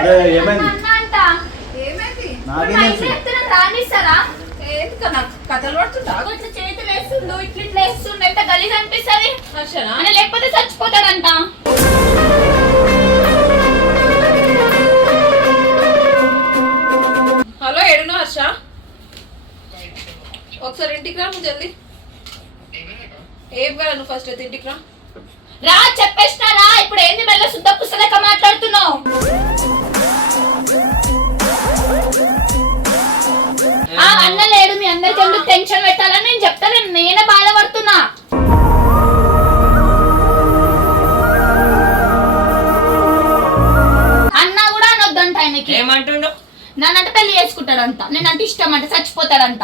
అరే, ఏమైంది? లేకపోతే చచ్చిపోతాడంట. హలో ఏడును హర్ష? ఒకసారి ఇంటికి రా జల్దీ ఏం కాదు ఫస్ట్ అయితే ఇంటికి రా. రా చెప్పేసినారా ఇప్పుడు ఏంది మెల్ల శుద్ధ పుస్తక మాట్లాడుతున్నావు? ఆ అన్న లేడు మీ అందరికి ఎందుకు టెన్షన్ పెట్టాలని నేను చెప్తాను. నేనే బాధపడుతున్నా. అన్న కూడా అనొద్దంట ఆయనకి. ఏమంటుండు? నన్నంటే పెళ్ళి చేసుకుంటాడంట. నేనంటే ఇష్టం అంటే చచ్చిపోతాడంట.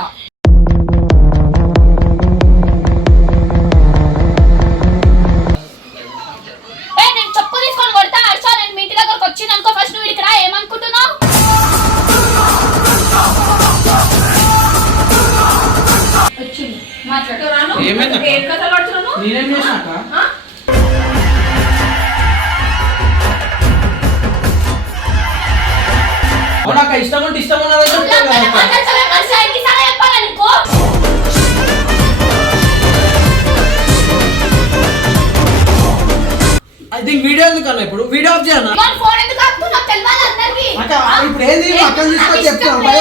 నేనేం చేసినాక నాకు ఇష్టం ఉంటే ఇష్టం ఐ థింక్ వీడియో ఎందుకు అన్న ఇప్పుడు? వీడియో ఆఫ్ చేయనా? ఇప్పుడు ఏంది? మా అక్కని తీసుకొచ్చి చెప్తున్నావా?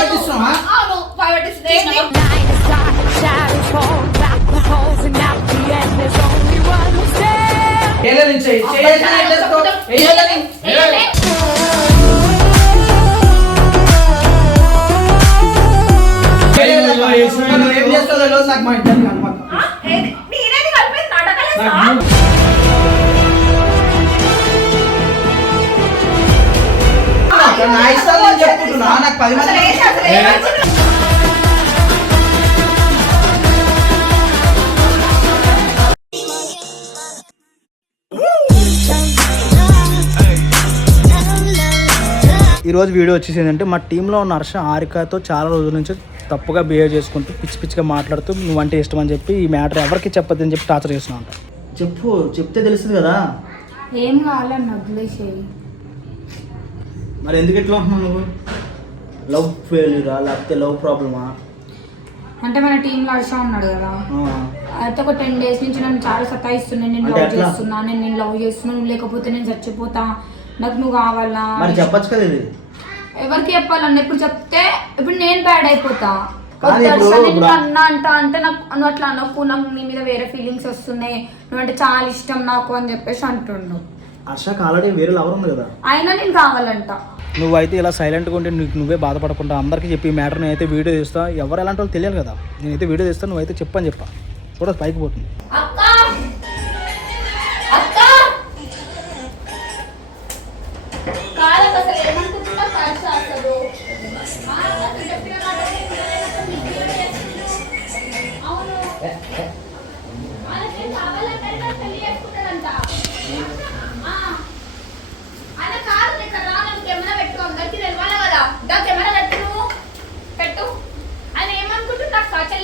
నేనేది కలిపేది? నాటకాలేసా? నాకు నా ఇష్టాలు నేను చెప్పుకుంటున్నా. నాకు పది మంది ఈరోజు వీడియో వచ్చేసి ఏంటంటే మా టీంలో ఉన్న హర్ష హారికతో చాలా రోజుల నుంచి తప్పుగా బిహేవ్ చేసుకుంటూ పిచ్చి పిచ్చిగా మాట్లాడుతూ నువ్వంటే ఇష్టం అని చెప్పి ఈ మ్యాటర్ ఎవరికి చెప్పొద్దని చెప్పి టార్చర్ చేస్తున్నావు అంట. చెప్పు చెప్తే తెలుస్తుంది కదా. ఏం కావాలని వదిలేసేయి. మరి ఎందుకు ఎట్లా ఉంటున్నావు నువ్వు? లవ్ ఫెయిల్యూరా? లేకపోతే లవ్ ప్రాబ్లమా? అంటే మన టీంలో హర్ష ఉన్నాడు కదా. అయితే ఒక టెన్ డేస్ నుంచి నన్ను చాలా సతాయిస్తున్నాను నేను లవ్? చేస్తున్నా నేను నేను లవ్ చేస్తున్నా నువ్వు లేకపోతే నేను చచ్చిపోతా నాకు నువ్వు కావాలా? మరి చెప్పొచ్చు కదా ఇది. ఎవరికి చెప్పాలన్న? ఇప్పుడు చెప్తే ఇప్పుడు నేను బ్యాడ్ అయిపోతా. కాదు ఇప్పుడు అన్నా అంట? అంటే నాకు నువ్వు అట్లా అనకు. నాకు నీ మీద వేరే ఫీలింగ్స్ వస్తున్నాయి. నువ్వంటే చాలా ఇష్టం నాకు అని చెప్పేసి అంటుండు. హర్షకి ఆల్రెడీ వేరే లవర్ ఉంది కదా. అయినా నేను కావాలంట. నువ్వైతే ఇలా సైలెంట్గా ఉంటే నీకు నువ్వే బాధపడకుండా అందరికీ చెప్పి ఈ మ్యాటర్ నేనైతే వీడియో తీస్తా. ఎవరు ఎలాంటి వాళ్ళు తెలియాలి కదా. నేనైతే వీడియో తీస్తా నువ్వైతే చెప్పని చెప్పా. చూడ పైకి పోతుంది. అక్క!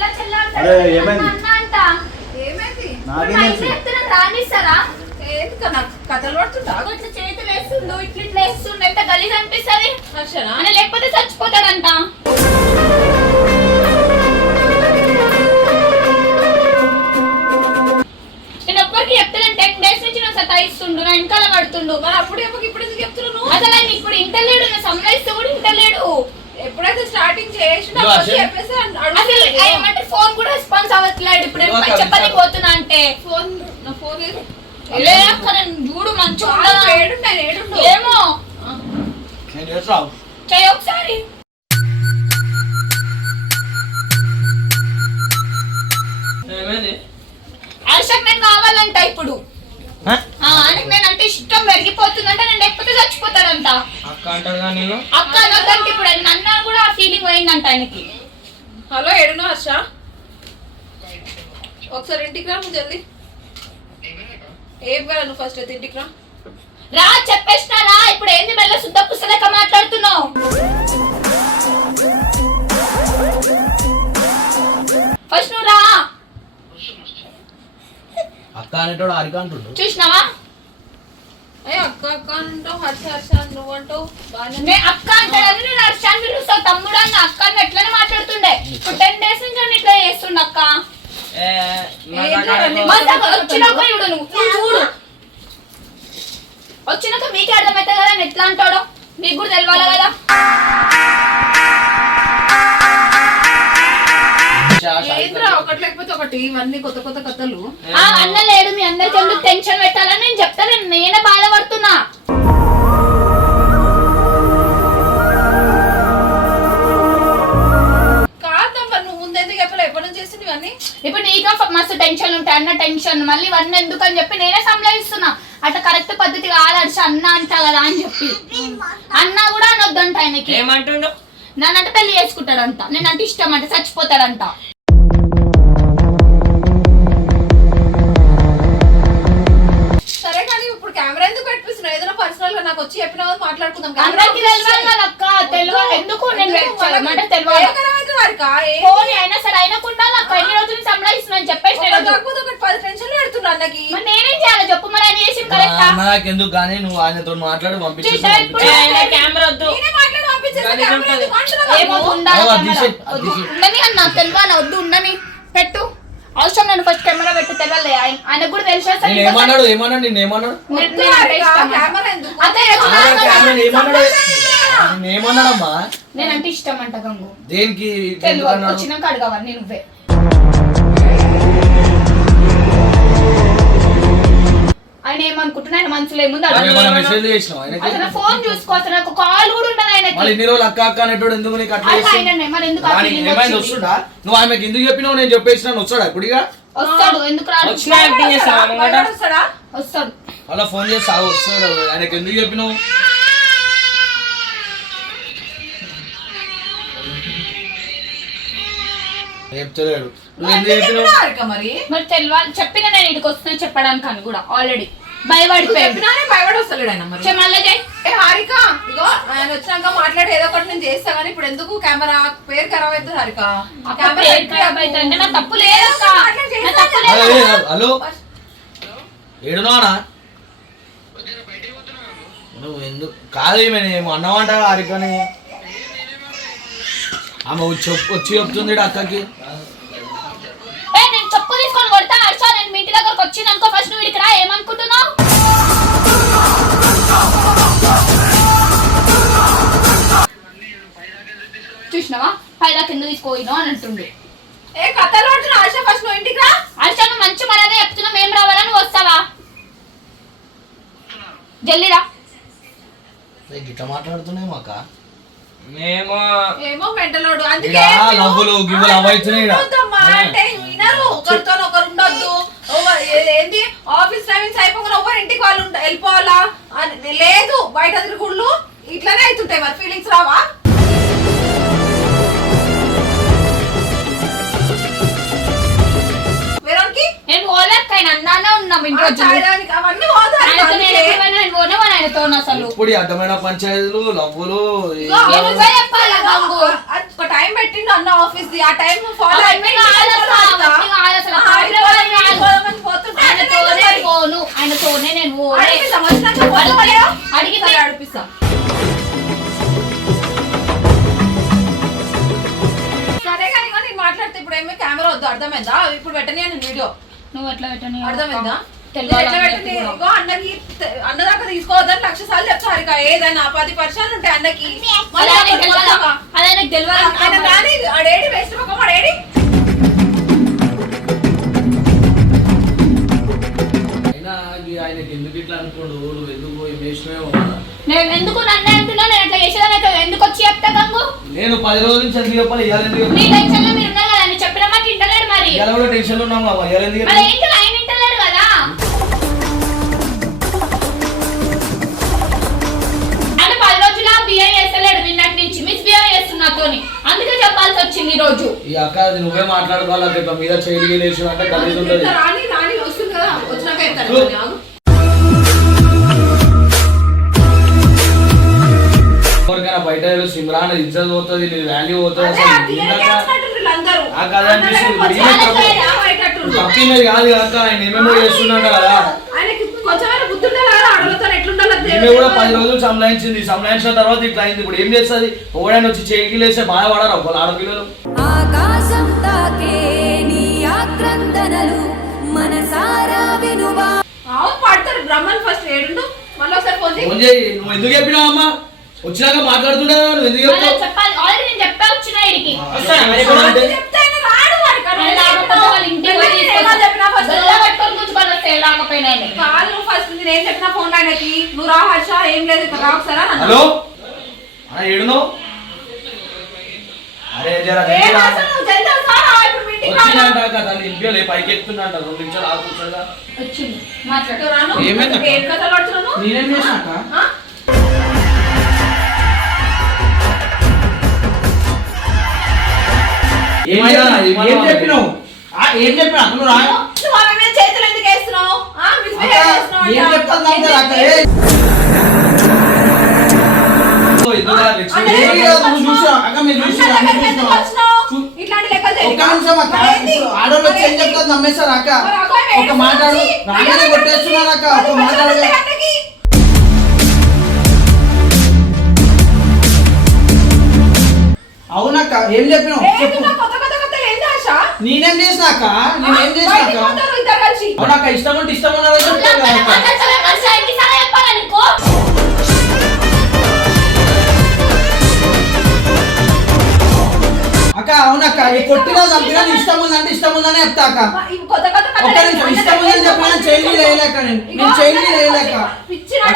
అరే, ఏమైంది? ఏమైంది? నాకేం చెప్తున్నాను రానిస్తారా? నాకు కథలు పడుతుంటా అగో ఇట్లా చేతులు వేస్తుండు ఇట్లా ఇట్లా వేస్తుండు ఎంత గలీజ్ అనిపిస్తుంది లేకపోతే చచ్చిపోతాడంట. నేను ఒక్కరికి చెప్తున్నాను టెన్ డేస్ నుంచి నేను సతాయిస్తుండు నా వెనకాల పడుతుండు. మరి అప్పుడు ఏమో ఇప్పుడు నువ్వు? అసలు ఆయన ఇప్పుడు ఇంటలేడు సంపాదిస్తూ కూడా ఇంటలేడు. ఎప్పుడైతే స్టార్టింగ్ చేసినా అసలు-. ఏమంటే ఫోన్ కూడా రెస్పాన్స్ అవ్వట్లేడు ఇప్పుడు చెప్పని పోతున్నా అంటే. ఫోన్ నా ఫోన్ చూడు మంచిగా. ఏమో. చెయ్యి ఒకసారి. ఏమైంది? హర్షక్ నేను కావాలంట ఇప్పుడు. ఆయనకి నేను అంటే ఇష్టం పెరిగిపోతుందంటే నేను లేకపోతే చచ్చిపోతాడంట అక్క అంటారుగా నేను అక్క అనొద్దంటే ఇప్పుడు ఆయన నన్ను కూడా ఆ ఫీలింగ్ పోయిందంట ఆయనకి. హలో ఏడును హర్ష? ఒకసారి ఇంటికి రా నువ్వు జల్దీ. ఏం కాదు నువ్వు ఫస్ట్ అయితే ఇంటికి రా. రా చెప్పేసినారా ఇప్పుడు ఏంది మెల్ల శుద్ధ పుస్తక మాట్లాడుతున్నావు? ఫస్ట్ నువ్వు రా. అక్క అనేటోడు అరిక అంటుండు. చూసినావా? అక్క అక్క అంటావు? హర్ష హర్ష అని నువ్వు అంటావు? బాగానే నేను అక్క అంటాడని నేను హర్షాన్ని పిలుస్తావు. తమ్ముడు అన్న అక్క అని ఎట్లనే మాట్లాడుతుండే? ఇప్పుడు టెన్ డేస్ నుంచి నన్ను ఇట్లా చేస్తుండ అక్క. మళ్ళా వచ్చినాక చూడు నువ్వు. నువ్వు చూడు. వచ్చినాక మీకే అర్థమవుతుంది కదా ఎట్లా అంటాడో? మీకు కూడా తెలవాలి కదా? ఒకటి లేకపోతే ఒకటి ఇవన్నీ కొత్త కొత్త కథలు. ఆ అన్న లేడు మీ అందరికి ఎందుకు టెన్షన్ పెట్టాలని నేను చెప్తాను నేనే బాధపడుతున్నా. ఇప్పుడు ఫ- మస్తు టెన్షన్ ఉంటాయి అన్న టెన్షన్ మళ్ళీ ఇవన్నీ ఎందుకు అని చెప్పి నేనే సంలయిస్తున్నా అట్లా కరెక్ట్ పద్ధతి కాదర్శ అన్న అంటా కదా అని చెప్పి. అన్న కూడా అనొద్దంట ఆయనకి. ఏమంటుండు? నన్నంటే పెళ్ళి చేసుకుంటాడంట. నేనంటే ఇష్టం అంటే చచ్చిపోతాడంట. సరే కానీ ఇప్పుడు కెమెరా ఎందుకు పెట్టిస్తున్నావు ఏదైనా పర్సనల్గా నాకు వచ్చి చెప్పిన మాట్లాడుకుందాం. కెమెరా అందరికి తెలియాలి కదా అక్క. తెలియాలి ఎందుకు నేను తెలియాలి అయినా సరే ఎన్ని రోజులు చెప్పేసి నేను. ఒకటి పది టెన్షన్ పెడుతున్నా అన్నకి. మరి నేనేం చేయాలి? చెప్పు మరి ఆయన చేసింది కరెక్టా నాకెందుకు కానీ నువ్వు ఆయనతో మాట్లాడి ఇప్పుడు నా కెమెరా వద్దు. ఉండని అన్న. తెలియాలి వద్దు. ఉండని పెట్టు. అవసరం నేను ఫస్ట్ కెమెరా పెట్టు తెలియాలి ఆయన- కూడా తెలిసి అసలు నేను ఏమన్నాడు ఏమన్నాడు నేను ఏమన్నాడు? నేను- నేను అంటే ఇష్టం. కెమెరా ఎందుకు? అదే ఆయన కెమెరా ఏమన్నాడు? నేను ఏమన్నాడమ్మా? నేనంటే ఇష్టం అంట గంగు. దేనికి? వచ్చినాక అడగవని నువ్వే. ఆయన ఏమనుకుంటున్నా? ఆయన మనసులో ఏముంది? ఆయన ఫోన్ చూసుకో అసలు నాకు కాల్ కూడా ఉండదు ఇన్ని రోజులు అక్క అక్క అనేటోడు ఎందుకు నీకు అట్లా ఏమైంది? వస్తుందా నువ్వు ఆమెకి ఎందుకు చెప్పినావు? నేను చెప్పేసిన వస్తాడా ఇప్పుడు వస్తాడు ఎందుకు రాడు? వస్తాడా? అలా ఫోన్ చేసి వస్తాడు ఆయనకి ఎందుకు చెప్పినావు? చెప్తలేడు. మరి తెలియాలి చెప్పిన నేను ఇక్కడికి వస్తున్నా చెప్పడానికి అని కూడా ఆల్రెడీ భయపడిపోయాడు భయపడి మళ్ళా చేయి. ఏ హారిక ఇగో ఆయన వచ్చినాక మాట్లాడి ఏదో ఒకటి నేను చేస్తా కానీ ఇప్పుడు ఎందుకు కెమెరా పేరు ఖరాబ్ అవుతుంది హారిక తప్పు లేదక్క నా తప్పు అరే, లేదు ఏ, హలో ఏడునానా నువ్వు ఎందుకు కాదు ఈమె ఏమో అన్నమాట హరికని ఆమె వచ్చి వచ్చి చెప్తుంది అక్కకి. నేను చెప్పు తీసుకొని కొడతా హర్ష నేను మీ ఇంటి దగ్గరకు వచ్చినానుకో ఫస్ట్ నువ్వు ఇక్కడ ఏమనుకుంటున్నావు? చూసినావా? పైదా కింద తీసుకోయినా అని అంటుండు. ఏ కథలు పడుతున్నా ఆశ ఫస్ట్ నువ్వు ఇంటికి రా. హర్ష నువ్వు మంచి మర్యాద చెప్తున్నా మేము రావాలా నువ్వు వస్తావా? మాట్లాడుతున్నాయి అక్క? మేము? ఏమో మెంటలోడు అందుకే ఈడ లవ్వులు గివ్వులు అవైతున్నాయి ఈడ. ఉండొద్దమ్మా అంటే వినరు. ఒకరితో ఒకరు ఉండొద్దు. ఏంది? ఆఫీస్ టైమింగ్స్ అయిపోగానే ఒకరు ఇంటికి వాళ్ళు వెళ్ళిపోవాలా? అని లేదు. బయట తిరుగుళ్ళు ఇట్లానే అవుతుంటాయి మరి. ఫీలింగ్స్ రావా? నేను పోలేక ఆయన అన్నానే ఉన్నాం ఇంటి రోజు అవన్నీ పోతాయి. ఆయనతో నేను ఎప్పుడైనా నేను పోనేవాను ఆయనతో అసలు. ఇప్పుడు ఈ అడ్డమైన పంచాయతీలు లవ్వులు ఈ చెప్పాలా గంగు? ఒక టైం పెట్టిండు అన్న ఆఫీస్ ది. ఆ టైం ఫాలో అవన్నీ కాదు అసలు, అవన్నీ కాదు అసలు. హైదరాబాద్ కాదు. ఆయనతోనే పోను. ఆయనతోనే నేను పోలే. అడిగితే అడిపిస్తా. సరే కానీ ఇగో నేను మాట్లాడితే ఇప్పుడు ఏమి కెమెరా వద్దు. అర్థమైందా? ఇప్పుడు పెట్టని నేను వీడియో. నువ్వు ఎట్లా పెట్టని అర్థమైందా? అన్నకి తె- అన్న దాకా తీసుకోవద్దని లక్ష సార్లు చెప్తారు ఇక. ఏదైనా పది పర్సెంట్ ఉంటాయి అన్నకి. వేస్ట్ పక్క ఆయనకి ఎందుకు ఇట్లా అనుకోడు? నువ్వు ఎందుకు ఏం చేసినావో నేను ఎందుకు నన్ను అంటున్నా నేను అట్లా చేసేదాన్ని ఎందుకు వచ్చి చెప్తా గంగు నేను పది రోజుల నుంచి చెప్పాలి? ఇవాళ మరి? ఇవాళ కూడా టెన్షన్ ఉన్నాం కదా ఇవాళ ఎందుకు మరి? ఏంటి ఆయన ఇంటలేడు కదా? ఆయన పది రోజుల బిహేవ్ చేస్తలేడు నిన్నటి నుంచి. మిస్ బిహేవ్ చేస్తున్నతోని అందుకే చెప్పాల్సి వచ్చింది ఈ రోజు ఈ అక్క అది నువ్వే మాట్లాడుకోవాలి ఇట్లా మీద చేయలి లేచి అంటే గలీజ్ ఉంటుంది. రాని రాని వస్తుంది కదా. వచ్చినాక చెప్తాను బయట సిమ్రాన్ ఇజ్జత్ పోతుంది నీ వాల్యూ పోతుంది ఆ కథ అనిపిస్తుంది. తప్పు. తప్పినది కాదు అక్క ఆయన ఏమేమో చేస్తున్నాడు కదా. ఈమె కూడా పది రోజులు సంలాయించింది. సంలాయించిన తర్వాత ఇట్లా అయింది. ఇప్పుడు ఏం చేస్తుంది? ఓడైనా వచ్చి చేయికి లేస్తే బాధపడరా ఆడపిల్లలు. ఆకాశం తాకే నీ ఆక్రందనలు మనసారా వినువా. అవును పడతారు. బ్రహ్మన్ ఫస్ట్ ఏడుండు. మళ్ళీ ఒకసారి ఫోన్ చేయి. ఫోన్ చేయి. నువ్వు ఎందుకు చెప్పినావు అమ్మా వచ్చినాక మాట్లాడుతుండే నువ్వు ఎందుకు అలా చెప్తావు చెప్పాలి ఆల్రెడీ నేను చెప్పా వచ్చిన ఇడికి వస్తానా మరి ఇప్పుడు? అంటే చెప్తే ఆయన రాడు వాడు కానీ ఆయన లేకపోతే వాళ్ళ ఇంటికి పోయి నేను తీసుకొచ్చి ఏమో చెప్పినా first. బెల్లం పట్టుకొని కూర్చోబడి వస్తే రాకపోయినా ఆయన. కాదు ఫస్ట్ నేను ఏం చెప్పినా ఫోన్ ఆయనకి నువ్వు రా హర్ష ఏం లేదు ఇక్కడ రా ఒకసారి అని అన్నా. హలో అన్న ఏడును అరే జరా ఏ హర్ష నువ్వు జల్దీ వస్తావా? ఇప్పుడు మీటింగ్ కావాలా? వచ్చిందంట కదా నింపలే పైకి ఎక్కుతుందంట రెండు నిమిషాలు ఆగు కూర్చోగా వచ్చింది మాట్లాడు ఇటు రాను. ఏమైంది? ఏం కథలు పడుతున్నావు నువ్వు? నేనేం చేసినాక ఏం మరి ఏంది? చెప్తారు? నమ్మేస్తారు అక్క? ఒక మాట్లాడు. రాగానే కొట్టేస్తున్నారు అక్క? ఒక మాట్లాడు. అవునక్క ఏం చెప్పినావు? చెప్పు నా కొత్త కొత్త కొత్తలు ఏంది ఆశ? నేనేం చేసిన అక్క నేనేం చేసిన బయటికి అక్క పోతారు ఇద్దరు కలిసి. అవునక్క ఇష్టం ఉంటే ఇష్టం అక్క నీకు? అవునక్క ఈ కొట్టినా చంపినా ఇష్టం ఉందంటే ఇష్టం ఉందని చెప్తా అక్క ఒక్క? నిమిషం ఇష్టం ఉందని దగ్గరికి చెప్పినా పోతారు. చేయి వేయలేక నేను చేయి వేయలేక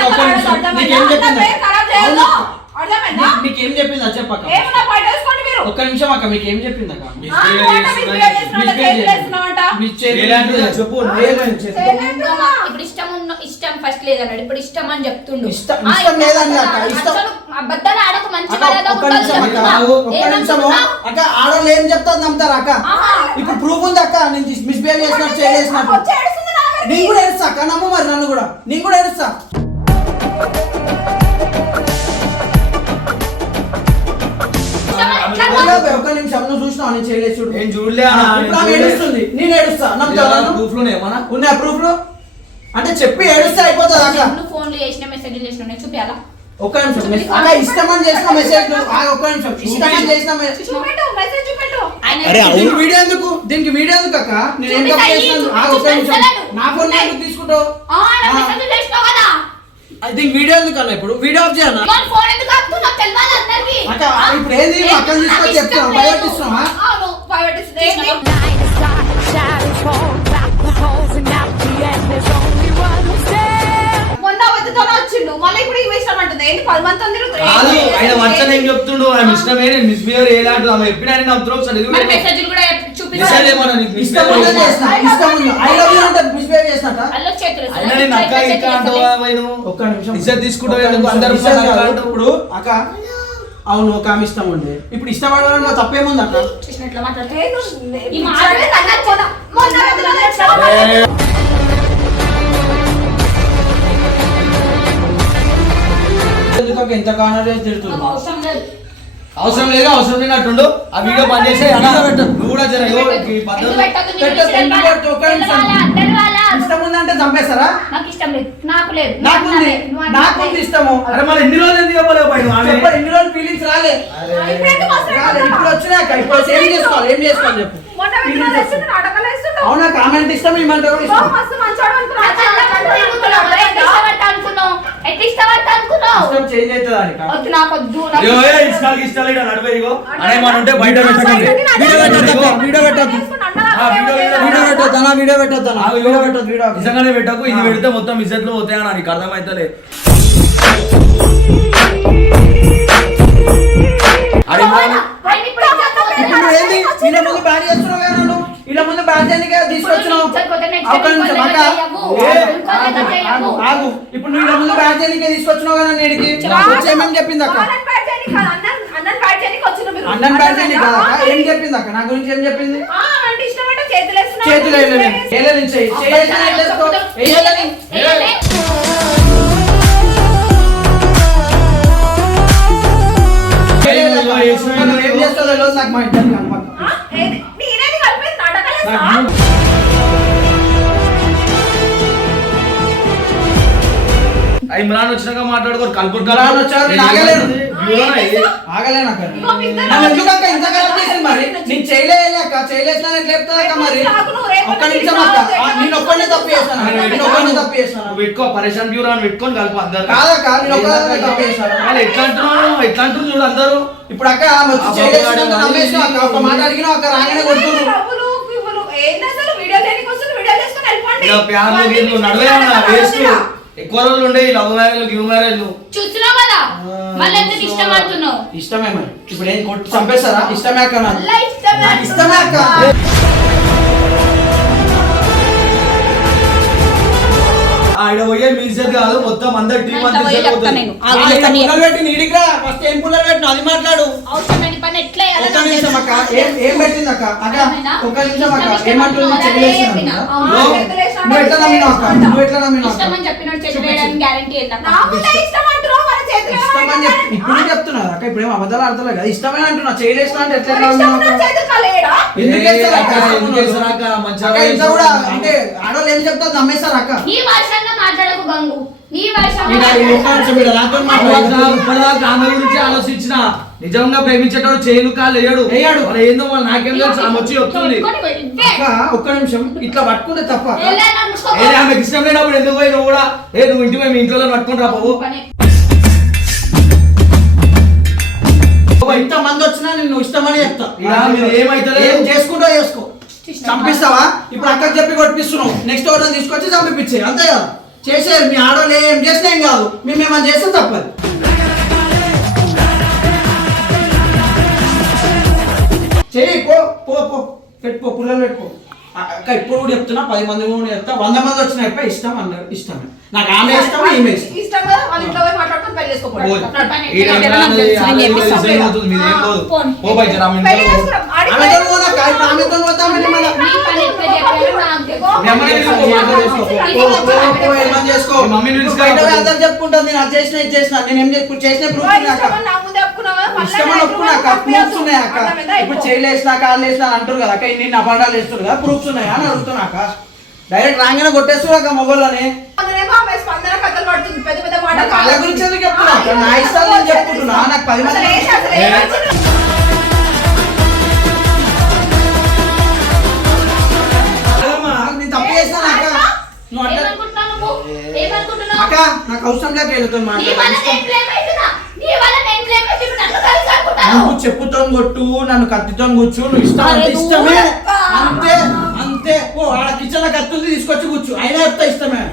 ఒక్క నిమిషం. నీకేం చెప్పిందా? అర్థమైందా? మీకేం చెప్పింది అది చెప్పక్క ఏమన్నా పట్టేసుకోండి మీరు ఒక్క నిమిషం అక్క మీకు ఏం చెప్పింది అక్క ఆ, చేతులు వేస్తున్నావంట. మీ చెప్పు. చేయలేదు ఇంకా ఇప్పుడు ఇష్టం ఉన్న ఇష్టం ఫస్ట్ లేదన్నాడు ఇప్పుడు ఇష్టం అని చెప్తుండు ఇష్టం- ఆ, ఇష్టం లేదండి అక్క, అసలు ఇష్టం- అబద్ధాలు ఆడకు మంచి అక్క, మర్యాద ఒక్క ఉండాలి నిమిషం అక్క చెప్తున్నా. ఆగు, ఒక్క నిమిషము ఏమనుకుంటున్నావు? అక్క ఆడవాళ్ళు ఏం చెప్తారు నమ్ముతారు అక్క ఆహా. ఇప్పుడు ప్రూఫ్ ఉంది అక్క నేను మిస్బిహేవ్ చేసినట్టు చేయలేసినట్టు వచ్చి ఏడుస్తుంది నా దగ్గరికి. నేను కూడా ఏడుస్తా అక్క నమ్ము మరి నన్ను కూడా నేను కూడా ఏడుస్తా ఒక్క నిమిషం నువ్వు చూసినావు? నేను చేయలేదు చూడు. నేను చూడలే ఏడుస్తుంది. నేను ఏడుస్తా. నన్ను? ప్రూఫ్లోనే ఏమన్నా? ఉన్నాయా ప్రూఫ్లు అంటే చెప్పి ఏడుస్తే అయిపోతుంది అక్క నువ్వు ఫోన్లు చేసిన మెసేజ్లు చేసిన నేను ఒక్క నిమిషం అక్క ఇష్టమని చేసిన మెసేజ్ ఒక్క నిమిషం. ఇష్టమని చేసిన మెసేజ్ మెసేజ్ దీనికి వీడియో ఎందుకు? దీనికి వీడియో ఎందుకు అక్క? నేను ఆ, ఒక్క నిమిషం. నా ఫోన్ ఎందుకు తీసుకుంటావు. మెసేజ్ దీనికి వీడియో ఎందుకు అన్న ఇప్పుడు? వీడియో ఆఫ్ చేయనా ఫోన్ ఇప్పుడు ఏంది? తీసుకొని భయపెట్టిస్తున్నావా. మొన్న వద్దుతోనే వచ్చిండు మళ్ళీ ఇప్పుడు ఈ ఇష్టం అంటుంది. ఏంటి పది మంది కాదు ఆయన వంచన ఏం చెప్తుండు? ఆయన ఇష్టమే నేను మిస్బిహేవ్ చేయలాంటి ఆమె ఎప్పుడైనా నమ్ముతున్నావు ఒకసారి. మెసేజ్లు కూడా ఇప్పుడు? అక్క అవును ఒక ఆమె ఇష్టం ఉండే ఇప్పుడు ఇష్టపడడంలో తప్పేముంది అక్క? ఎందుకు ఇంత కార్నర్ చేసి అవసరం లేదు అవసరం లేనట్టుండు ఆ వీడియో బంద్ చేసి అన్న నువ్వు కూడా జర ఇగో ఈ ఎందుకు పద్ధతి పెట్టొద్దు? నీ పెట్టొద్దు, గురించి ఎందుకు తెలవాలా? పెట్టొద్దు? ఒక్క నిమిషం. తెలవాలా? తెలవాలా? ఇష్టం ఉందంటే చంపేస్తారా నాకు ఇష్టం లేదు నాకు లేదు. నాకుంది ఇష్టము అరే మరి ఎన్ని రోజులు ఎందుకు చెప్పలేవు ఎన్ని రోజులు ఫీలింగ్స్ రాలే ఇప్పుడు ఇప్పుడు ఏం చేసుకోవాలి ఏం చేసుకోవాలి చెప్పు. అవునా కామెంట్ ఇష్టం ఇమ్మంటే కూడా ఓ, ఇష్టం చేంజ్ అవుతుంది నాకు? ఇష్టాలు ఇష్టాలు ఇక్కడ నడిపే ఇగో అనే మన ఉంటే బయట. సైడ్కి నా వీడియో పెట్టొద్దు, వీడియో వీడియో పెట్టొద్దు. అన్న ఆ, వీడియో వీడియో పెట్టొద్దు. పెట్టొద్దనా వీడియో పెట్టొద్దు వీడియో నిజంగానే పెట్టకు ఇది. పెడితే మొత్తం ఇజ్జట్లు పోతాయని నీకు అర్థమైతలే అరే పోయినా. ఆయన ఇప్పుడు ఇజ్జత్ పోతుంది. ఇప్పుడు ఏంది? ఇలా ముందు బ్యాడ్ చేస్తున్నావు కదా ఇలా ముందు బ్యాడ్ చేయడానికి తీసుకొచ్చినావు? నిమిషం అక్క. ఆగు. ఇప్పుడు నువ్వు ఇలా ముందు బ్యాడ్ చేయడానికి తీసుకొచ్చినావు కదా నేడికి వచ్చి ఏమని చెప్పింది అక్క. అన్నం బ్యాడ్ చేయడానికి కదా? ఏం చెప్పింది అక్క? నా గురించి ఏం చెప్పింది? చేతులు వేస్తున్నావు. చేతులు తెలియదు నాకు మా ఇద్దరు? నేనేది కలిపేది నాటకాలు ఆ ఇమ్రాన్ వచ్చినాక మాట్లాడుకోరు కలుపురు నేను ఆగలేను. చేయలేసిన ఎట్లా చెప్తా అక్క మరి ఒక్క నిమిషం అక్క. నేను ఒక్కడే తప్పు చేస్తాను నేను ఒక్కడే తప్పు చేస్తాను నువ్వు పెట్టుకో పరేషాన్ బ్యూరో అని పెట్టుకొని కలుపు అందరు కాదక్క నేను ఒక్కడే తప్పు చేస్తాను వాళ్ళు ఎట్లా అంటున్నావు ఎట్లా అంటున్నారు చూడు అందరూ? ఇప్పుడు అక్క వచ్చి నమ్మేసిన అక్క. ఒక మాట అడిగిన అక్క రాగానే కొడుతున్నారు వీడియో వీడియో నడవే వేస్ట్? ఎక్కువ రోజులు ఉండే ఈ లవ్ మ్యారేజ్ గివ్ మ్యారేజ్ చూస్తున్నావు కదా? మళ్ళీ ఎందుకు ఇష్టం అంటున్నావు? ఇష్టమే మరి. ఇప్పుడు ఏం కొట్టి చంపేస్తారా? ఇష్టమే అక్క నాకు ఇష్టమే అక్క. ఆడ పోయే మ్యూజిక్ కాదు మొత్తం అందరు అంతా నేను. ఆ. పుల్లలు పెట్టి నీడికి రా. ఫస్ట్ ఏం పుల్లలు పెట్టిన అది మాట్లాడు. అవసరమైన పని ఎట్లా చేయాలో ఒక్క నాకు నిమిషం అక్క. తెలుసు. ఏం ఏం పెట్టింది అక్క? అక్క? ఒక్క నిమిషం అక్క. ఏమంటుంది నువ్వు- ఎట్లా అక్క? నువ్వు ఎట్లా అక్క? చెప్పినోడు గ్యారంటీ నాకు ఇష్టం అంటారు మన చేతులు ఇప్పుడు చెప్తున్నా అక్క ఇప్పుడు ఏం అబద్ధాలు ఆడతలే కదా. ఇష్టమే అంటున్నా చేయలేసిన అంటే ఎట్లా నమ్మినావు అక్క? చేతులు కాలేడా ఎందుకు వేస్తారు అక్క? ఎందుకు వేస్తారు అక్క? మంచిగా అక్క ఇంత కూడా అంటే ఆడవాళ్ళు ఏం చెప్తారు నమ్మేస్తారు అక్క? నీ వర్షంగా మాట్లాడకు గంగు. నీ ఈడ వర్షంగా ఈ ఒక్క నిమిషం ఈడ నాతో మాట్లాడు. ఇప్పటిదాకా ఆమె గురించి ఆలోచించిన నిజంగా ప్రేమించేటోడు చేయలు కాలు వేయడు. వేయడు. మరి ఏందో వాళ్ళు నాకేం తెలుసు? ఆమె వచ్చి అక్క ఒక్క నిమిషం. ఇట్లా పట్టుకుంటే తప్ప. ఏ ఆమెకి ఇష్టం లేనప్పుడు ఎందుకు పోయి నువ్వు కూడా? ఏ నువ్వు ఇంటి పోయి మీ ఇంట్లో పట్టుకుని రా బాబు ఇంత మంది వచ్చినా నేను ఇష్టమని చెప్తా. ఇక మీరు? ఏం చేసుకుంటా చేసుకో. చంపిస్తావా? ఇప్పుడు అక్కకి చెప్పి కొట్టిస్తున్నావు నెక్స్ట్ ఒకటి తీసుకొచ్చి చంపిపించే అంతే కదా? చేసేది మీ ఆడవాళ్ళు ఏం చేసినా ఏం కాదు. మేము ఏమైనా చేస్తే తప్పదు. చెయ్యి పో పో పో. పెట్టుకో పుల్లలు పెట్టుకో. అక్క ఇప్పుడు కూడా చెప్తున్నా పది మంది కూడా చెప్తా. వంద మంది వచ్చిన అయిపోయి ఇష్టం అన్నారు ఇష్టమే నాకు ఆమె ఇష్టం ఈమె ఇష్టం ఇష్టం కదా వాళ్ళ ఇంట్లో పోయి మాట్లాడుకొని పెళ్ళి చేసుకోకూడదు ఆమెతో ఇప్పుడు ఆమెతో పోతామని చేసుకో, చెప్పుకుంటుంది నేను అది చేసిన ఇది చేసిన నేను ఏం చేసిన చేసిన ప్రూఫ్ ఇష్టమని ప్రూఫ్స్ ఉన్నాయి అక్క? ఇప్పుడు. చేయలేసిన కాళ్ళు వేసిన అంటారు కదా అక్క ఇన్ని అపాండాలు వేస్తారు కదా ప్రూఫ్స్ ఉన్నాయి అని అడుగుతున్నాక డైరెక్ట్ రాగానే పెద్ద పెద్ద మాటలు వాళ్ళ గురించి ఎందుకు చెప్తున్నా అక్క? నా ఇష్టాలు నేను చెప్పుకుంటున్నా నాకు పది మంది blame అవుతున్నా. నన్ను కలిసి అనుకుంటావు. నువ్వు చెప్పుతో కొట్టు నన్ను కత్తితో కూర్చు. నువ్వు ఇష్టం అంటే ఇష్టమే. అంతే అంతే. ఓ ఆడ కిచెన్ కత్తుంది తీసుకొచ్చి కూర్చు. అయినా చెప్తా ఇష్టమే.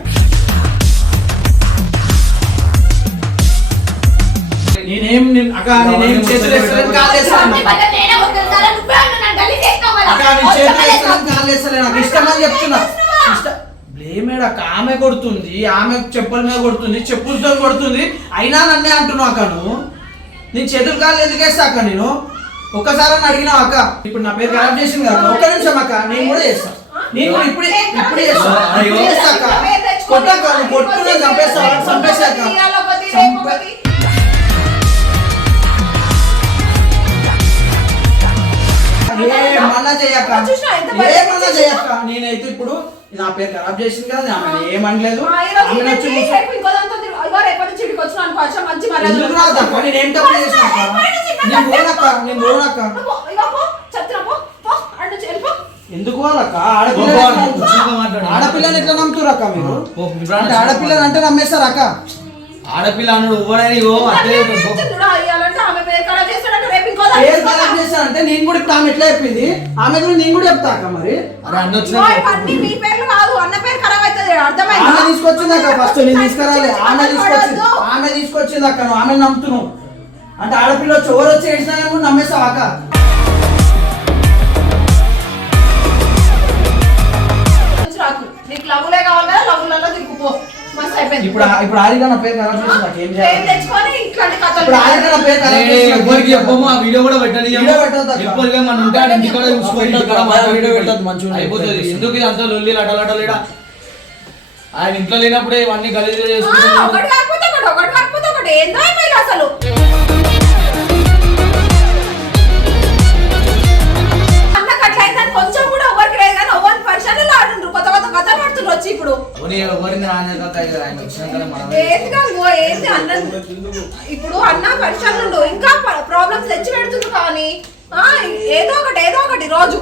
నేనేం నేను- అక్క నేనేం చేతులు వేస్తలేను కాలు వేస్తలేను. నీ వల్ల నేనే వదిలేసాను. నువ్వే నన్ను నన్ను కలిసి చేసినావు కదా. అక్క నేను చేతులు అవసరం లేదు. వేస్తలేను కాలు వేస్తలేను. నాకు ఇష్టం అని చెప్తున్నా. అక్క ఆమె కొడుతుంది ఆమె చెప్పుల మీద కొడుతుంది చెప్పులతో కొడుతుంది. అయినా నన్నే అంటున్నావు అక్క నువ్వు. నేను చేతులు కాళ్ళు ఎందుకు వేస్తా అక్క నేను? ఒక్కసారి అని అడిగినావు అక్క. ఇప్పుడు నా పేరు ఖరాబ్ చేసింది కదా ఒక్క నిమిషం అక్క నేను కూడా చేస్తా. నేను కూడా ఇప్పుడే ఇప్పుడే చేస్తా. ఇప్పుడే చేస్తా అక్క. కొట్టాక నువ్వు కొట్టుకున్నా చంపేస్తా చంపేసాక ఒకటి. ఏమన్నా చేయక్క ఏమన్నా చేయక్క నేనైతే ఇప్పుడు నా పేరు ఖరాబ్ చేసింది కదా ఆమె ఏమనలేదు. ఆమె వచ్చి ఎందుకు రాదక్క నేను ఏం తప్పు చేసిన అక్క? నేను పోనక్క నేను పోనక్క. ఎందుకు వాళ్ళక్క పో, ఆడపిల్ల. ఆడపిల్లని ఎట్లా నమ్ముతారు అక్క మీరు? అంటే ఆడపిల్లని అంటే నమ్మేస్తారు అక్క? ఆడపిల్ల అన్నాడు ఇవ్వడని పేరు తిరుగుతా. ఖరాబ్ చేస్తానంటే నేను కూడా ఇప్పుడు ఆమె ఎట్లా చెప్పింది? ఆమె గురించి నేను కూడా చెప్తా అక్క మరి. అరే అన్న వచ్చిన మీ పేర్లు కాదు. అన్న పేరు ఖరాబ్ అవుతుంది. అర్థమైందా? ఆమె తీసుకొచ్చింది అక్క ఫస్ట్ నేను తీసుకురాలి. ఆమె తీసుకొచ్చింది. ఆమె తీసుకొచ్చింది అక్క నువ్వు. ఆమె నమ్ముతున్నావు. అంటే ఆడపిల్ల వచ్చి ఎవరు వచ్చి ఏడిచినా కూడా అక్క. నీకు లవ్వులే కావాలి కదా లవ్వులలో దిక్కుపో మస్తు అయిపోయింది ఇప్పుడు ఆ- ఇప్పుడు ఆరిగా నా పేరు ఖరాబ్ చేసి నాకు ఏం ఏం చేయాలి తెచ్చుకొని ఇట్లాంటి కథలు ఇప్పుడు ఆరిగా నా పేరు ఖరాబ్ చేసి నాకు ఏం ఎవరికి చేయాలి? చెప్పము ఆ వీడియో కూడా పెట్టని వీడియో పెట్టొద్దు అక్క. ఎప్పుడు మన ఉంటే ఆడ పెట్టొద్దు. వీడియో పెట్టొద్దు, మంచిగా. అయిపోతుంది ఎందుకు లొల్లి లటలటలేడా ఆయన ఇంట్లో లేనప్పుడే ఇవన్నీ గలీజ్ ఆ, చేసుకుంటున్నాడు ఒకటి కాకపోతే ఒకటి ఒకటి కాకపోతే ఒకటి ఏందో అయిపోయింది అసలు ఇక ఆయన వచ్చినాకనే మనమే ఏంది కాదు, ఓ ఏంది అన్న? ఇప్పుడు అన్న ఉండు. ఇంకా ప్రాబ్లమ్స్ తెచ్చి పెడుతుంది కానీ ఏదో ఒకటి ఏదో ఒకటి రోజు.